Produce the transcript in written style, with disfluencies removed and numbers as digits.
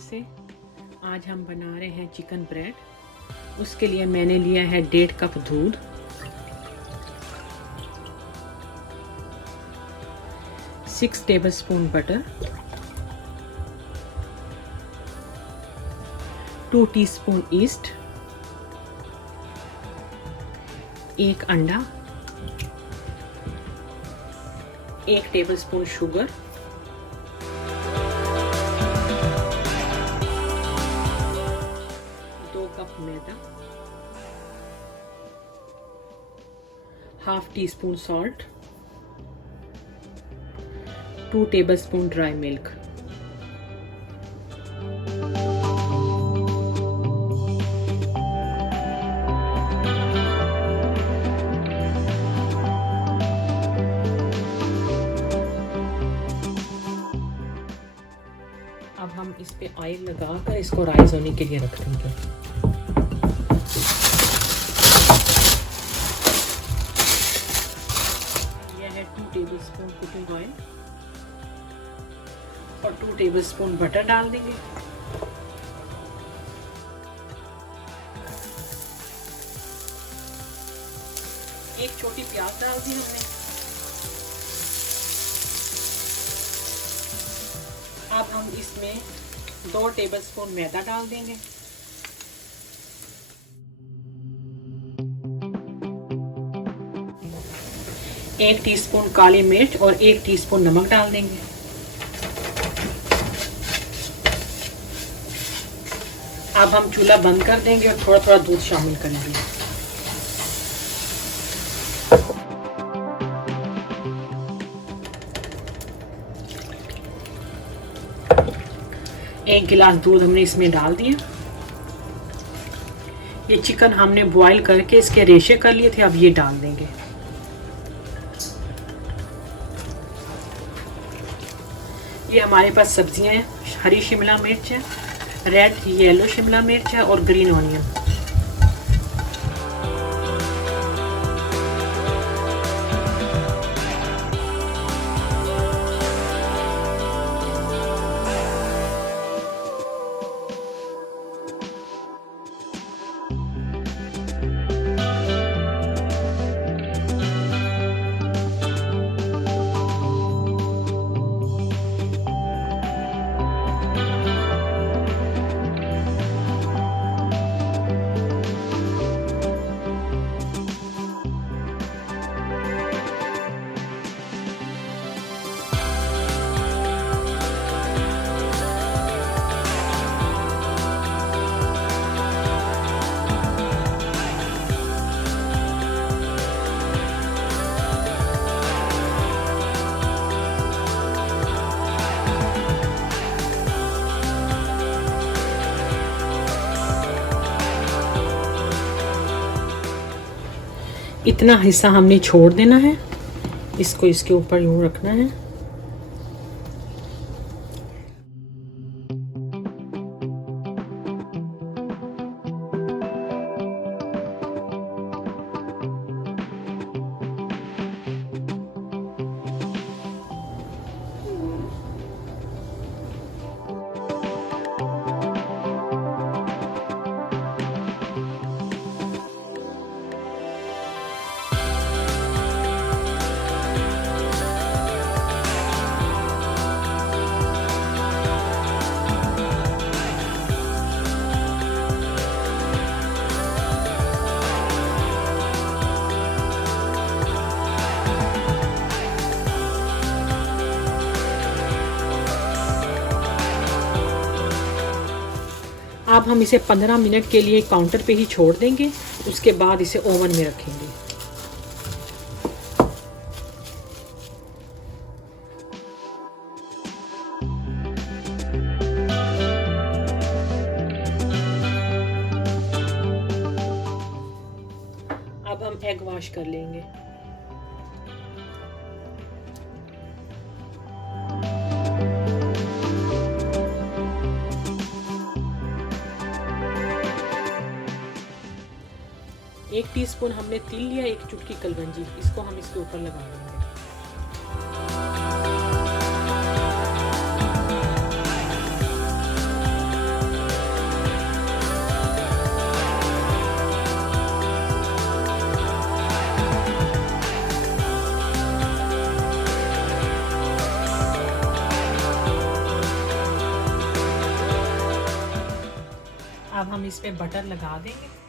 से। आज हम बना रहे हैं चिकन ब्रेड। उसके लिए मैंने लिया है 1.5 कप दूध, 6 टेबलस्पून बटर, 2 टीस्पून ईस्ट, 1 अंडा, 1 टेबलस्पून शुगर, 2 कप मैदा, half teaspoon salt, 2 tablespoon dry milk. अब हम इस पे ऑयल लगाकर इसको राइज होने के लिए रख देंगे। यह है 2 टेबलस्पून कुकिंग ऑयल और 2 टेबलस्पून बटर डाल देंगे। एक छोटी प्याज डाल दी हमने। अब हम इसमें 2 टेबलस्पून मैदा डाल देंगे। एक टीस्पून काली मिर्च और 1 टीस्पून नमक डाल देंगे। अब हम चूल्हा बंद कर देंगे और थोड़ा थोड़ा दूध शामिल करेंगे। एक गिलास दूध हमने इसमें डाल दिया। ये चिकन हमने बॉईल करके इसके रेशे कर लिए थे, अब ये डाल देंगे। ये हमारे पास सब्जियां हैं, हरी शिमला मिर्च है, रेड येलो शिमला मिर्च है और ग्रीन ऑनियन। इतना हिस्सा हमने छोड़ देना है, इसको इसके ऊपर यूं रखना है। अब हम इसे 15 मिनट के लिए काउंटर पे ही छोड़ देंगे, उसके बाद इसे ओवन में रखेंगे। अब हम एग वॉश कर लेंगे। एक टीस्पून हमने तिल लिया, 1 चुटकी कलवंजी, इसको हम इसके ऊपर लगा देंगे। हम इस पे बटर लगा देंगे।